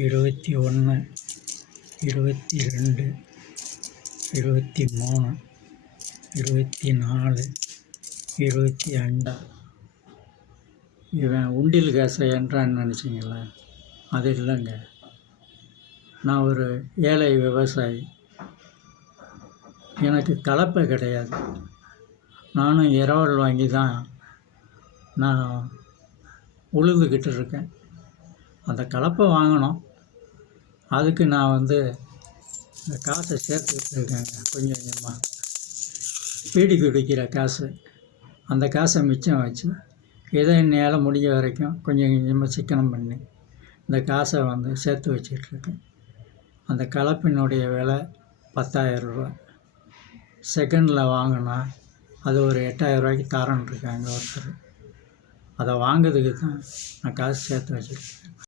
21, 22, 23, 24, 25. இவன் உண்டியல் கேஸை என்றான்னு நினச்சிங்களா? அது இல்லைங்க. நான் ஒரு ஏழை விவசாயி. எனக்கு கலப்பை கிடையாது. நானும் இரவல் வாங்கி தான் நான் உழுதுகிட்டு இருக்கேன். அந்த கலப்பை வாங்கணும். அதுக்கு நான் இந்த காசை சேர்த்துக்கிட்டு இருக்கேங்க. கொஞ்சம் கொஞ்சமாக பீடி குடிக்கிற காசு. அந்த காசை மிச்சம் வச்சு ஏதோ என்னால் முடிஞ்ச வரைக்கும் கொஞ்சம் கொஞ்சமாக சிக்கனம் பண்ணி இந்த காசை சேர்த்து வச்சிட்ருக்கேன். அந்த கலப்பினுடைய விலை 10,000 ரூபா. செகண்டில் வாங்கினா அது ஒரு 8,000 ரூபாய்க்கு தரேன்னு இருக்காங்க ஒருத்தர். அதை வாங்கிறதுக்கு தான் நான் காசு சேர்த்து வச்சுருக்கேன்.